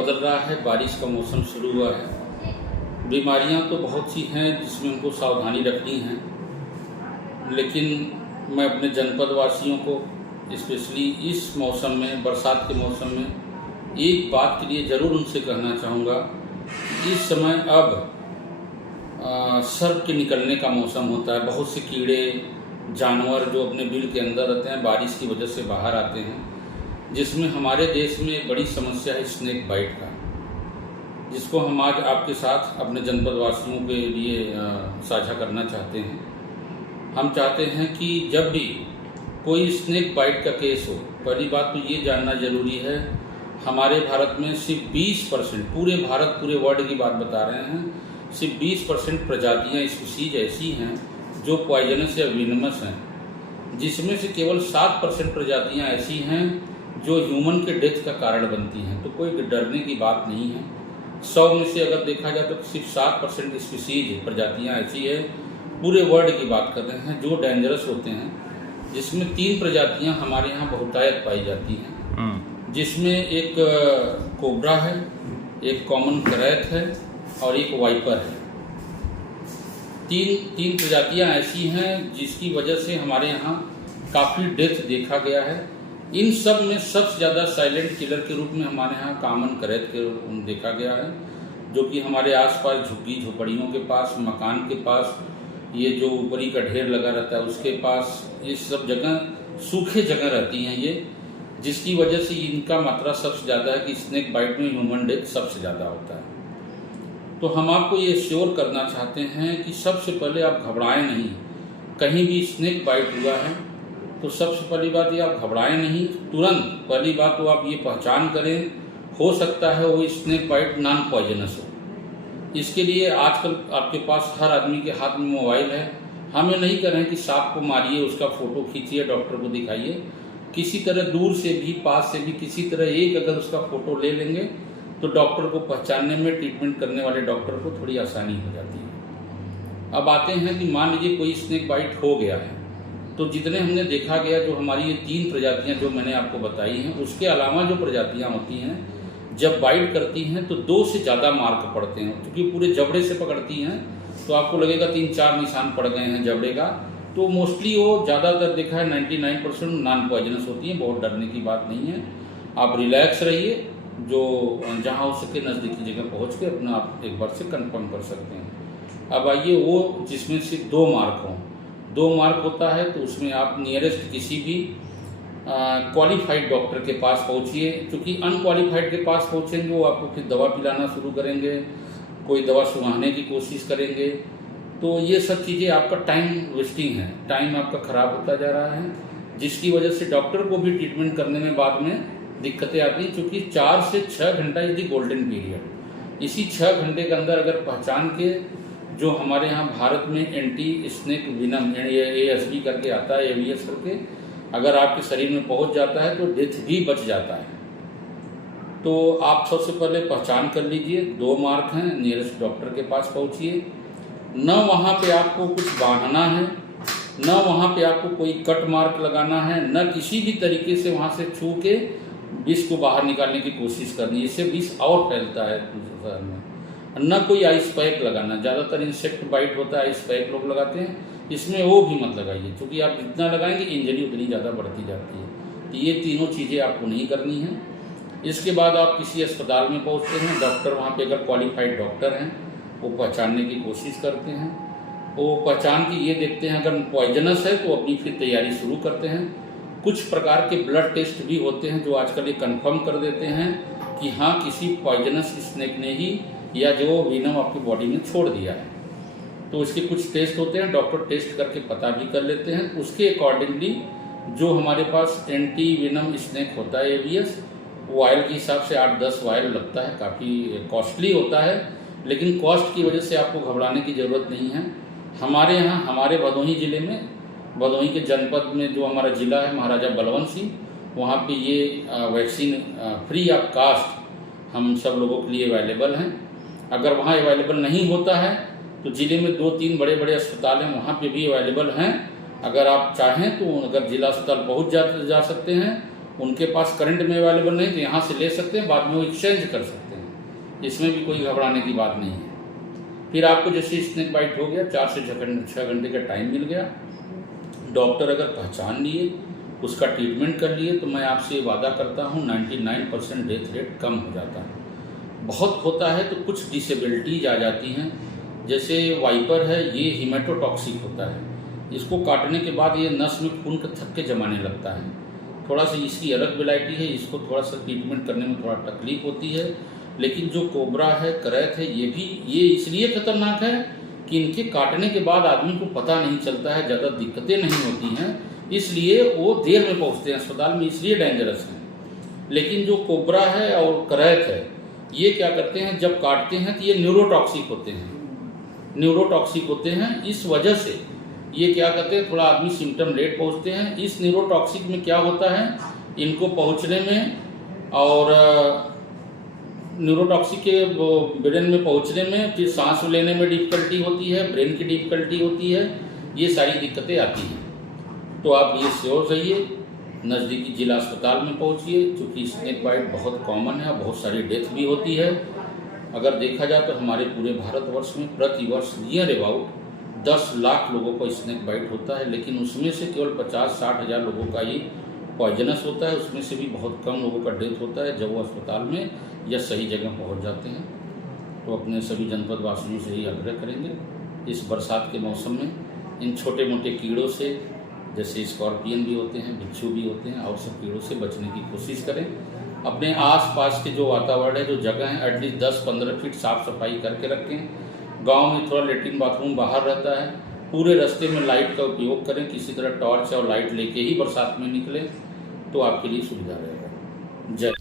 बदल रहा है, बारिश का मौसम शुरू हुआ है। बीमारियां तो बहुत सी हैं जिसमें उनको सावधानी रखनी है, लेकिन मैं अपने जनपद वासियों को स्पेशली इस मौसम में, बरसात के मौसम में, एक बात के लिए ज़रूर उनसे कहना चाहूँगा कि इस समय अब सर्प के निकलने का मौसम होता है। बहुत से कीड़े जानवर जो अपने बिल के अंदर रहते हैं बारिश की वजह से बाहर आते हैं, जिसमें हमारे देश में बड़ी समस्या है स्नेक बाइट का, जिसको हम आज आपके साथ अपने जनपद वासियों के लिए साझा करना चाहते हैं। हम चाहते हैं कि जब भी कोई स्नेक बाइट का केस हो, पहली बात तो ये जानना ज़रूरी है, हमारे भारत में सिर्फ 20%, पूरे भारत पूरे वर्ल्ड की बात बता रहे हैं, सिर्फ 20% प्रजातियाँ स्पीसीज ऐसी हैं जो पॉइजनस या विनमस हैं, जिसमें से केवल 7% प्रजातियाँ ऐसी हैं जो ह्यूमन के डेथ का कारण बनती हैं। तो कोई डरने की बात नहीं है। 100 में से अगर देखा जाए तो सिर्फ 7% स्पीसीज प्रजातियाँ ऐसी है, पूरे वर्ल्ड की बात कर रहे हैं, जो डेंजरस होते हैं, जिसमें 3 प्रजातियाँ हमारे यहाँ बहुतायत पाई जाती हैं, जिसमें एक कोबरा है, एक कॉमन करैत है और एक वाइपर है। तीन प्रजातियां ऐसी हैं जिसकी वजह से हमारे यहाँ काफ़ी डेथ देखा गया है। इन सब में सबसे ज़्यादा साइलेंट किलर के रूप में हमारे यहाँ कॉमन करैत के देखा गया है, जो कि हमारे आसपास झुग्गी झोपड़ियों के पास, मकान के पास, ये जो ऊपरी का ढेर लगा रहता है उसके पास, ये सब जगह सूखे जगह रहती हैं ये, जिसकी वजह से इनका मात्रा सबसे ज़्यादा है कि स्नेक बाइट में ह्यूमन डेथ सबसे ज़्यादा होता है। तो हम आपको ये श्योर करना चाहते हैं कि सबसे पहले आप घबराएं नहीं। कहीं भी स्नेक बाइट हुआ है तो सबसे पहली बात ये, आप घबराएं नहीं, तुरंत पहली बात तो आप ये पहचान करें, हो सकता है वो स्नेक बाइट नॉन पॉइजनस हो। इसके लिए आजकल आपके पास हर आदमी के हाथ में मोबाइल है। हम ये नहीं कह रहे हैं कि सांप को मारिए, उसका फ़ोटो खींचिए, डॉक्टर को दिखाइए। किसी तरह दूर से भी, पास से भी, किसी तरह एक अगर उसका फ़ोटो ले लेंगे तो डॉक्टर को पहचानने में, ट्रीटमेंट करने वाले डॉक्टर को थोड़ी आसानी हो जाती है। अब आते हैं कि मान लीजिए कोई स्नेक बाइट हो गया है, तो जितने हमने देखा गया, जो हमारी ये 3 प्रजातियां जो मैंने आपको बताई हैं, उसके अलावा जो प्रजातियां होती हैं जब बाइट करती हैं तो 2 से ज़्यादा मार्क पड़ते हैं, क्योंकि पूरे जबड़े से पकड़ती हैं तो आपको लगेगा 3-4 निशान पड़ गए हैं जबड़े का। तो मोस्टली वो ज़्यादातर देखा है 99% नॉन पॉइजनस होती हैं, बहुत डरने की बात नहीं है। आप रिलैक्स रहिए, जो जहाँ हो सके नज़दीकी जगह पहुँच के अपना आप एक बार से कंफर्म कर सकते हैं। अब आइए वो जिसमें सिर्फ 2 मार्क हों, 2 मार्क होता है तो उसमें आप नियरेस्ट किसी भी क्वालिफाइड डॉक्टर के पास पहुँचिए, क्योंकि अनक्वालिफाइड के पास पहुँचेंगे वो आपको फिर दवा पिलाना शुरू करेंगे, कोई दवा सुंघाने की कोशिश करेंगे, तो ये सब चीज़ें आपका टाइम वेस्टिंग है, टाइम आपका ख़राब होता जा रहा है, जिसकी वजह से डॉक्टर को भी ट्रीटमेंट करने में बाद में दिक्कतें आती हैं। क्योंकि 4 से 6 घंटा इज दी गोल्डन पीरियड। इसी 6 घंटे के अंदर अगर पहचान के, जो हमारे यहाँ भारत में एंटी स्नेक विनम ASV करके आता है, AVS करके, अगर आपके शरीर में पहुँच जाता है तो डेथ भी बच जाता है। तो आप सबसे पहले पहचान कर लीजिए, 2 मार्क हैं, नियरेस्ट डॉक्टर के पास पहुँचिए। न वहाँ पे आपको कुछ बांधना है, न वहाँ पे आपको कोई कट मार्क लगाना है, न किसी भी तरीके से वहाँ से छू के विष को बाहर निकालने की कोशिश करनी है, इससे विष और फैलता है शहर में। न कोई आइस पैक लगाना, ज़्यादातर इंसेक्ट बाइट होता है, आइस पैक लोग लगाते हैं, इसमें वो भी मत लगाइए, क्योंकि आप जितना लगाएंगे इंजरी उतनी ज़्यादा बढ़ती जाती है। तो ये तीनों चीज़ें आपको नहीं करनी है। इसके बाद आप किसी अस्पताल में पहुँचते हैं, डॉक्टर वहाँ पर अगर क्वालिफाइड डॉक्टर हैं वो पहचानने की कोशिश करते हैं, वो पहचान के ये देखते हैं अगर पॉइजनस है तो अपनी फिर तैयारी शुरू करते हैं। कुछ प्रकार के ब्लड टेस्ट भी होते हैं जो आजकल ये कंफर्म कर देते हैं कि हाँ किसी पॉइजनस स्नेक ने ही या जो विनम आपकी बॉडी में छोड़ दिया है। तो इसके कुछ टेस्ट होते हैं, डॉक्टर टेस्ट करके पता भी कर लेते हैं। उसके अकॉर्डिंगली जो हमारे पास एंटी विनम स्नेक होता है AVS, वो ऑयल के हिसाब से 8-10 ऑयल लगता है, काफ़ी कॉस्टली होता है, लेकिन कॉस्ट की वजह से आपको घबराने की ज़रूरत नहीं है। हमारे यहाँ, हमारे भदोही ज़िले में, भदोही के जनपद में जो हमारा ज़िला है महाराजा बलवंत सिंह, वहाँ पे ये वैक्सीन फ्री ऑफ कास्ट हम सब लोगों के लिए अवेलेबल हैं। अगर वहाँ अवेलेबल नहीं होता है तो ज़िले में 2-3 बड़े बड़े अस्पताल हैं, वहाँ पे भी अवेलेबल हैं। अगर आप चाहें तो अगर जिला अस्पताल पहुँच जा सकते हैं, उनके पास करंट में अवेलेबल नहीं तो यहाँ से ले सकते हैं, बाद में वो एक्सचेंज कर सकते हैं। इसमें भी कोई घबराने की बात नहीं है। फिर आपको जैसे स्नेक बाइट हो गया, 4 से 6 घंटे का टाइम मिल गया, डॉक्टर अगर पहचान लिए, उसका ट्रीटमेंट कर लिए, तो मैं आपसे वादा करता हूँ 99% डेथ रेट कम हो जाता है। बहुत होता है तो कुछ डिसेबिलिटीज आ जाती हैं, जैसे वाइपर है, ये हीमेटोटॉक्सिक होता है, इसको काटने के बाद ये नस में खून के थक्के जमाने लगता है, थोड़ा सा इसकी अलग वेराइटी है, इसको थोड़ा सा ट्रीटमेंट करने में थोड़ा तकलीफ होती है। लेकिन जो कोबरा है, करैत है, ये इसलिए खतरनाक है कि इनके काटने के बाद आदमी को पता नहीं चलता है, ज़्यादा दिक्कतें नहीं होती हैं, इसलिए वो देर में पहुंचते हैं अस्पताल में, इसलिए डेंजरस हैं। लेकिन जो कोबरा है और करैत है, ये क्या करते हैं, जब काटते हैं तो ये न्यूरोटॉक्सिक होते हैं। इस वजह से ये क्या करते हैं, थोड़ा आदमी सिम्टम लेट पहुंचते हैं। इस न्यूरोटॉक्सिक में क्या होता है, इनको पहुंचने में और न्यूरोटॉक्सिक के ब्रेन में पहुंचने में, फिर सांस लेने में डिफिकल्टी होती है, ब्रेन की डिफिकल्टी होती है, ये सारी दिक्कतें आती हैं। तो आप ये श्योर रहिए, नज़दीकी जिला अस्पताल में पहुंचिए, क्योंकि स्नेक बाइट बहुत कॉमन है, बहुत सारी डेथ भी होती है। अगर देखा जाए तो हमारे पूरे भारतवर्ष में प्रतिवर्ष नियर अबाउट 10 लाख लोगों को स्नेक बाइट होता है, लेकिन उसमें से केवल 50-60 हज़ार लोगों का ये पॉइजनस होता है। उसमें से भी बहुत कम लोगों का डेथ होता है जब वो अस्पताल में या सही जगह पहुंच जाते हैं। तो अपने सभी जनपद वासियों से ही आग्रह करेंगे, इस बरसात के मौसम में इन छोटे मोटे कीड़ों से, जैसे स्कॉर्पियन भी होते हैं, बिच्छू भी होते हैं, और सब कीड़ों से बचने की कोशिश करें। अपने आसपास के जो वातावरण है, जो जगह है, एटलीस्ट 10-15 फीट साफ सफाई करके रखें। गांव में थोड़ा लेट्रिन बाथरूम बाहर रहता है, पूरे रास्ते में लाइट का उपयोग करें, किसी तरह टॉर्च और लाइट लेके ही बरसात में निकलें, तो आपके लिए सुविधा रहेगा। जय